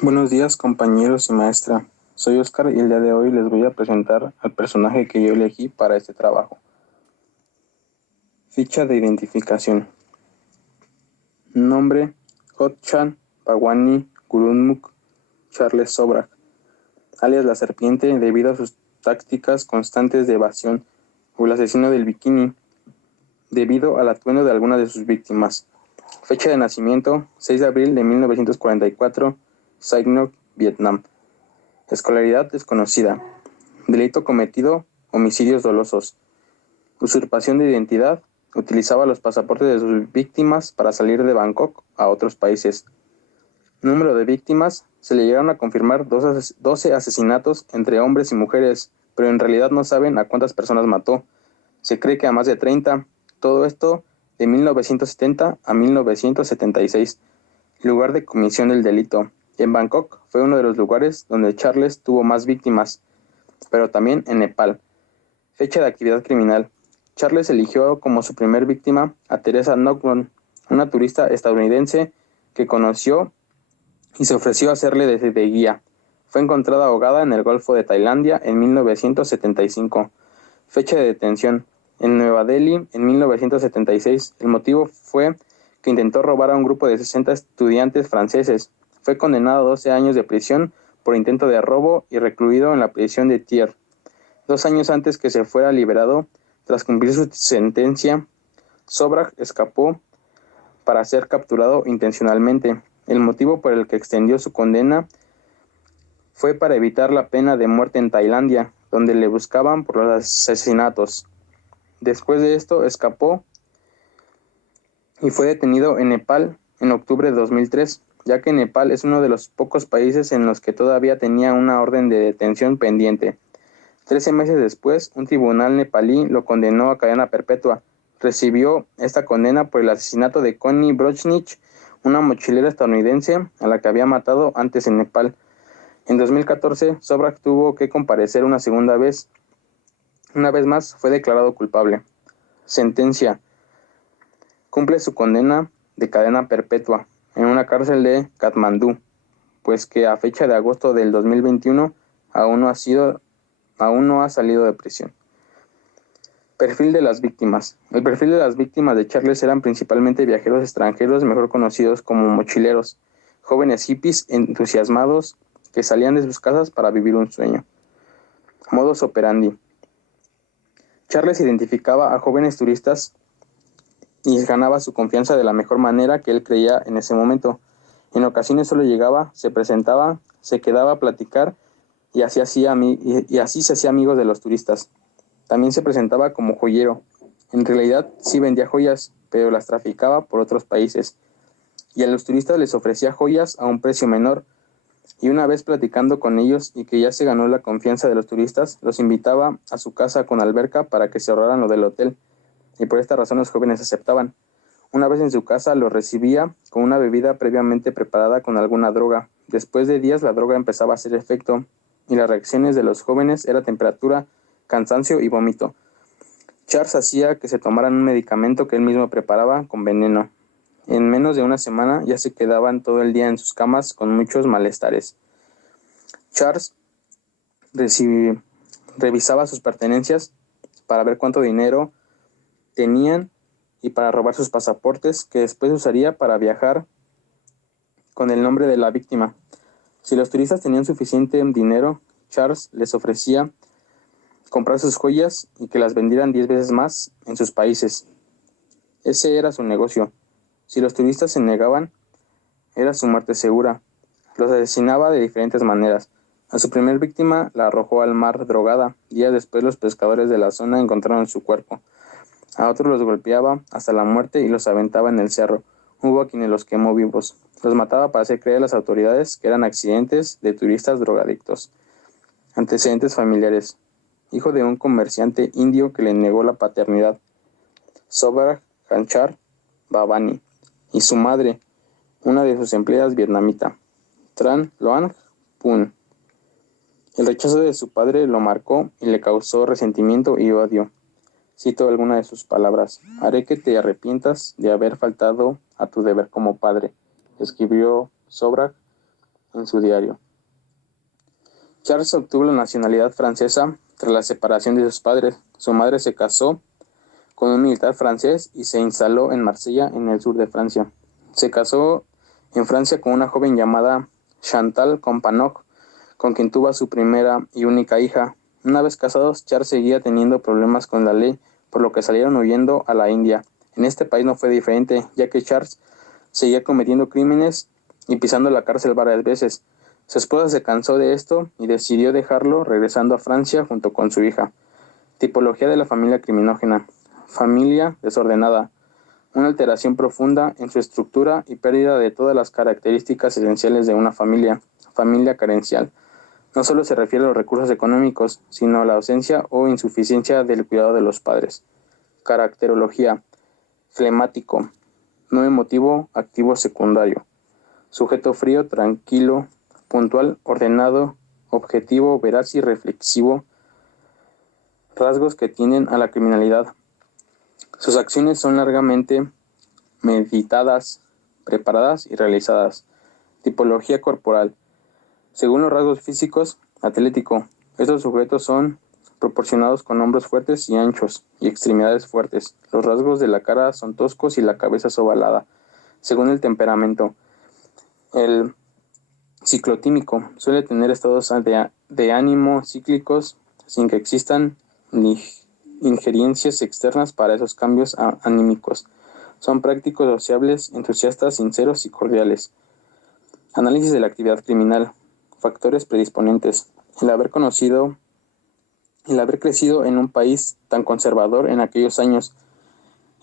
Buenos días, compañeros y maestra. Soy Oscar y el día de hoy les voy a presentar al personaje que yo elegí para este trabajo. Ficha de identificación. Nombre: Hothchan Bhawani Gurumukh Charles Sobhraj, alias la Serpiente, debido a sus tácticas constantes de evasión, o el asesino del bikini, debido al atuendo de algunas de sus víctimas. Fecha de nacimiento: 6 de abril de 1944, Saigon, Vietnam. Escolaridad desconocida. Delito cometido: homicidios dolosos. Usurpación de identidad: utilizaba los pasaportes de sus víctimas para salir de Bangkok a otros países. Número de víctimas: se le llegaron a confirmar 12 asesinatos entre hombres y mujeres, pero en realidad no saben a cuántas personas mató. Se cree que a más de 30. Todo esto de 1970 a 1976. Lugar de comisión del delito: en Bangkok fue uno de los lugares donde Charles tuvo más víctimas, pero también en Nepal. Fecha de actividad criminal: Charles eligió como su primer víctima a Teresa Knowlton, una turista estadounidense que conoció y se ofreció a hacerle de guía. Fue encontrada ahogada en el Golfo de Tailandia en 1975. Fecha de detención: en Nueva Delhi en 1976. El motivo fue que intentó robar a un grupo de 60 estudiantes franceses. Fue condenado a 12 años de prisión por intento de robo y recluido en la prisión de Thiers. 2 años antes que se fuera liberado, tras cumplir su sentencia, Sobhraj escapó para ser capturado intencionalmente. El motivo por el que extendió su condena fue para evitar la pena de muerte en Tailandia, donde le buscaban por los asesinatos. Después de esto, escapó y fue detenido en Nepal en octubre de 2003, ya que Nepal es uno de los pocos países en los que todavía tenía una orden de detención pendiente. 13 meses después, un tribunal nepalí lo condenó a cadena perpetua. Recibió esta condena por el asesinato de Connie Brochnik, una mochilera estadounidense a la que había matado antes en Nepal. En 2014, Sobhraj tuvo que comparecer una segunda vez. Una vez más, fue declarado culpable. Sentencia: cumple su condena de cadena perpetua en una cárcel de Katmandú, pues que a fecha de agosto del 2021 aún no ha salido de prisión. Perfil de las víctimas. El perfil de las víctimas de Charles eran principalmente viajeros extranjeros, mejor conocidos como mochileros, jóvenes hippies entusiasmados que salían de sus casas para vivir un sueño. Modus operandi. Charles identificaba a jóvenes turistas y ganaba su confianza de la mejor manera que él creía en ese momento. En ocasiones solo llegaba, se presentaba, se quedaba a platicar y así se hacía amigo de los turistas. También se presentaba como joyero. En realidad sí vendía joyas, pero las traficaba por otros países. Y a los turistas les ofrecía joyas a un precio menor. Y una vez platicando con ellos y que ya se ganó la confianza de los turistas, los invitaba a su casa con alberca para que se ahorraran lo del hotel. Y por esta razón los jóvenes aceptaban. Una vez en su casa los recibía con una bebida previamente preparada con alguna droga. Después de días la droga empezaba a hacer efecto y las reacciones de los jóvenes eran temperatura, cansancio y vómito. Charles hacía que se tomaran un medicamento que él mismo preparaba con veneno. En menos de una semana ya se quedaban todo el día en sus camas con muchos malestares. Charles revisaba sus pertenencias para ver cuánto dinero tenían y para robar sus pasaportes que después usaría para viajar con el nombre de la víctima. Si los turistas tenían suficiente dinero, Charles les ofrecía comprar sus joyas y que las vendieran 10 veces más en sus países. Ese era su negocio. Si los turistas se negaban, era su muerte segura. Los asesinaba de diferentes maneras. A su primer víctima la arrojó al mar drogada. Días después los pescadores de la zona encontraron su cuerpo. A otros los golpeaba hasta la muerte y los aventaba en el cerro. Hubo a quienes los quemó vivos. Los mataba para hacer creer a las autoridades que eran accidentes de turistas drogadictos. Antecedentes familiares. Hijo de un comerciante indio que le negó la paternidad, Sobhraj Kanchar Bhavani, y su madre, una de sus empleadas vietnamita, Tran Loang Pun. El rechazo de su padre lo marcó y le causó resentimiento y odio. Cito alguna de sus palabras: haré que te arrepientas de haber faltado a tu deber como padre, escribió Sobhraj en su diario. Charles obtuvo la nacionalidad francesa tras la separación de sus padres. Su madre se casó con un militar francés y se instaló en Marsella, en el sur de Francia. Se casó en Francia con una joven llamada Chantal Companóc, con quien tuvo a su primera y única hija. Una vez casados, Charles seguía teniendo problemas con la ley, por lo que salieron huyendo a la India. En este país no fue diferente, ya que Charles seguía cometiendo crímenes y pisando la cárcel varias veces. Su esposa se cansó de esto y decidió dejarlo, regresando a Francia junto con su hija. Tipología de la familia criminógena. Familia desordenada. Una alteración profunda en su estructura y pérdida de todas las características esenciales de una familia. Familia carencial. No solo se refiere a los recursos económicos, sino a la ausencia o insuficiencia del cuidado de los padres. Caracterología. Flemático. No emotivo, activo secundario. Sujeto frío, tranquilo, puntual, ordenado, objetivo, veraz y reflexivo. Rasgos que tienden a la criminalidad. Sus acciones son largamente meditadas, preparadas y realizadas. Tipología corporal. Según los rasgos físicos, atlético. Estos sujetos son proporcionados con hombros fuertes y anchos y extremidades fuertes. Los rasgos de la cara son toscos y la cabeza es ovalada. Según el temperamento, el ciclotímico suele tener estados de ánimo cíclicos sin que existan injerencias externas para esos cambios anímicos. Son prácticos, sociables, entusiastas, sinceros y cordiales. Análisis de la actividad criminal. Factores predisponentes. El haber crecido en un país tan conservador en aquellos años.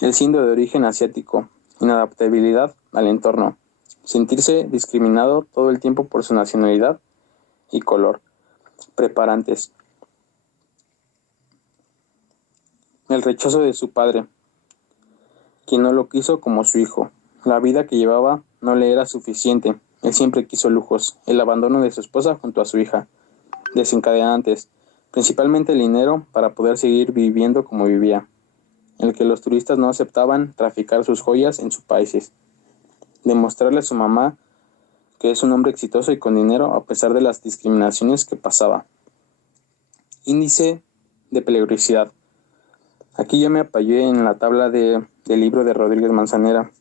El siendo de origen asiático. Inadaptabilidad al entorno. Sentirse discriminado todo el tiempo por su nacionalidad y color. Preparantes. El rechazo de su padre, quien no lo quiso como su hijo. La vida que llevaba no le era suficiente. Él siempre quiso lujos. El abandono de su esposa junto a su hija. Desencadenantes. Principalmente el dinero para poder seguir viviendo como vivía. El que los turistas no aceptaban traficar sus joyas en sus países. Demostrarle a su mamá que es un hombre exitoso y con dinero a pesar de las discriminaciones que pasaba. Índice de peligrosidad. Aquí yo me apoyé en la tabla del libro de Rodríguez Manzanera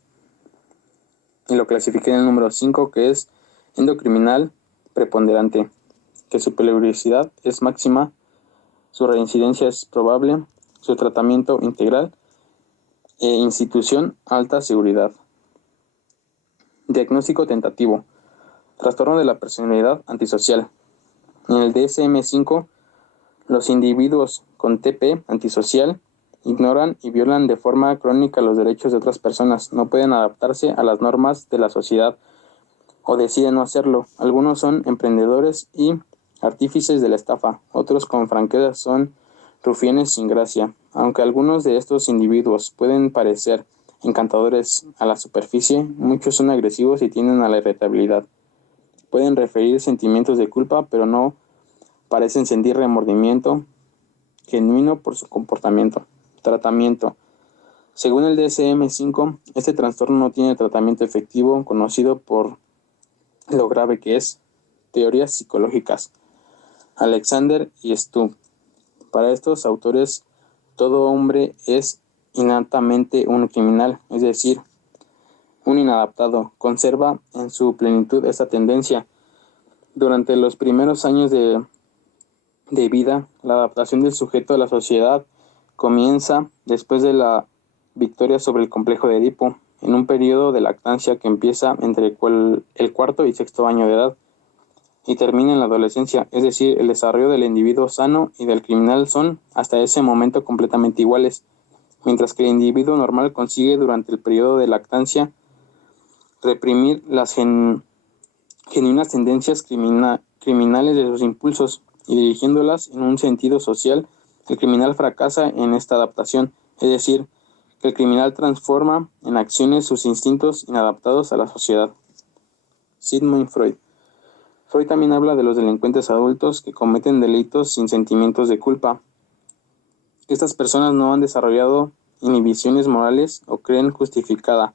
y lo clasifiqué en el número 5, que es endocriminal preponderante, que su peligrosidad es máxima, su reincidencia es probable, su tratamiento integral e institución alta seguridad. Diagnóstico tentativo. Trastorno de la personalidad antisocial. En el DSM-5, los individuos con TP antisocial ignoran y violan de forma crónica los derechos de otras personas, no pueden adaptarse a las normas de la sociedad o deciden no hacerlo. Algunos son emprendedores y artífices de la estafa, otros con franqueza son rufianes sin gracia. Aunque algunos de estos individuos pueden parecer encantadores a la superficie, muchos son agresivos y tienden a la irritabilidad. Pueden referir sentimientos de culpa, pero no parecen sentir remordimiento genuino por su comportamiento. Tratamiento. Según el DSM-5, este trastorno no tiene tratamiento efectivo conocido por lo grave que es. Teorías psicológicas. Alexander y Stubb. Para estos autores, todo hombre es innatamente un criminal, es decir, un inadaptado. Conserva en su plenitud esta tendencia. Durante los primeros años de vida, la adaptación del sujeto a la sociedad comienza después de la victoria sobre el complejo de Edipo, en un periodo de lactancia que empieza entre el cuarto y sexto año de edad y termina en la adolescencia, es decir, el desarrollo del individuo sano y del criminal son hasta ese momento completamente iguales, mientras que el individuo normal consigue durante el periodo de lactancia reprimir las genuinas tendencias criminales de sus impulsos y dirigiéndolas en un sentido social. El criminal fracasa en esta adaptación, es decir, que el criminal transforma en acciones sus instintos inadaptados a la sociedad. Sigmund Freud. Freud también habla de los delincuentes adultos que cometen delitos sin sentimientos de culpa. Estas personas no han desarrollado inhibiciones morales o creen justificada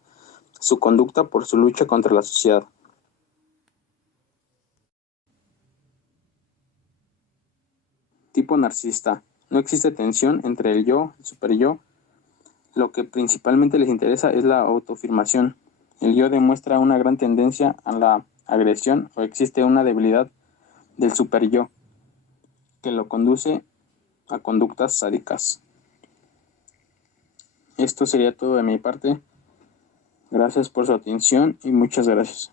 su conducta por su lucha contra la sociedad. tipo narcisista. No existe tensión entre el yo, el superyo. Lo que principalmente les interesa es la autoafirmación. El yo demuestra una gran tendencia a la agresión o existe una debilidad del superyo que lo conduce a conductas sádicas. Esto sería todo de mi parte. Gracias por su atención y muchas gracias.